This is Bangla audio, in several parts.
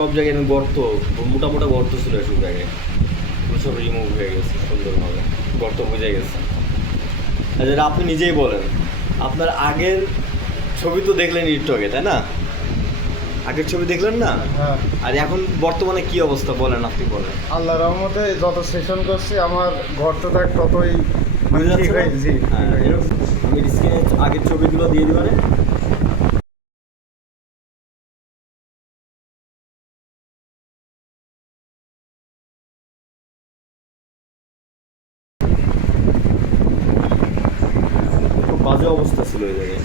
সব জায়গায় গর্ত মোটা মোটা গর্ত ছিল সব জায়গায়। সব রিমুভ হয়ে গেছে সুন্দরভাবে গর্ত বুঝে গেছে। আচ্ছা আপনি নিজেই বলেন। আপনার আগের ছবি তো দেখলেন টিকটকে তাই না? আগের ছবি দেখলেন না? হ্যাঁ। আর এখন বর্তমানে কি অবস্থা বলেন আপনি বলেন। আল্লাহ রহমতে যত সেশন করছি আমার দেখ ততই মানে জি, হ্যাঁ, আমি স্ক্রিনে আগের ছবিগুলো দিয়ে দিবানে বাজে অবস্থা ছিল ওই জায়গায়।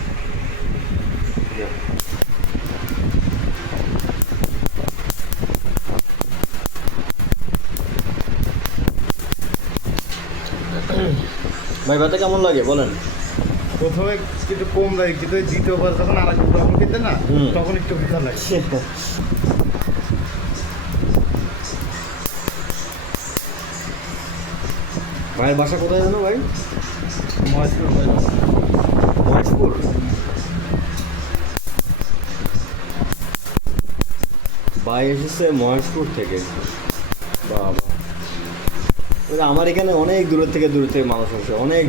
ভাই ব্যথা কেমন লাগে? বলেন। প্রথমে কিন্তু কম লাগে কিন্তু দ্বিতীয়বার যখন আর একটু যখন খেতে না তখন একটু ভিতর লাগে। ভাইয়ের বাসা কোথায় জানো ভাই? মহেশপুর। ভাই এসেছে মহেশপুর থেকে। বাবা। আমার এখানে অনেক দূরের থেকে দূরের থেকে মানুষ আসে, অনেক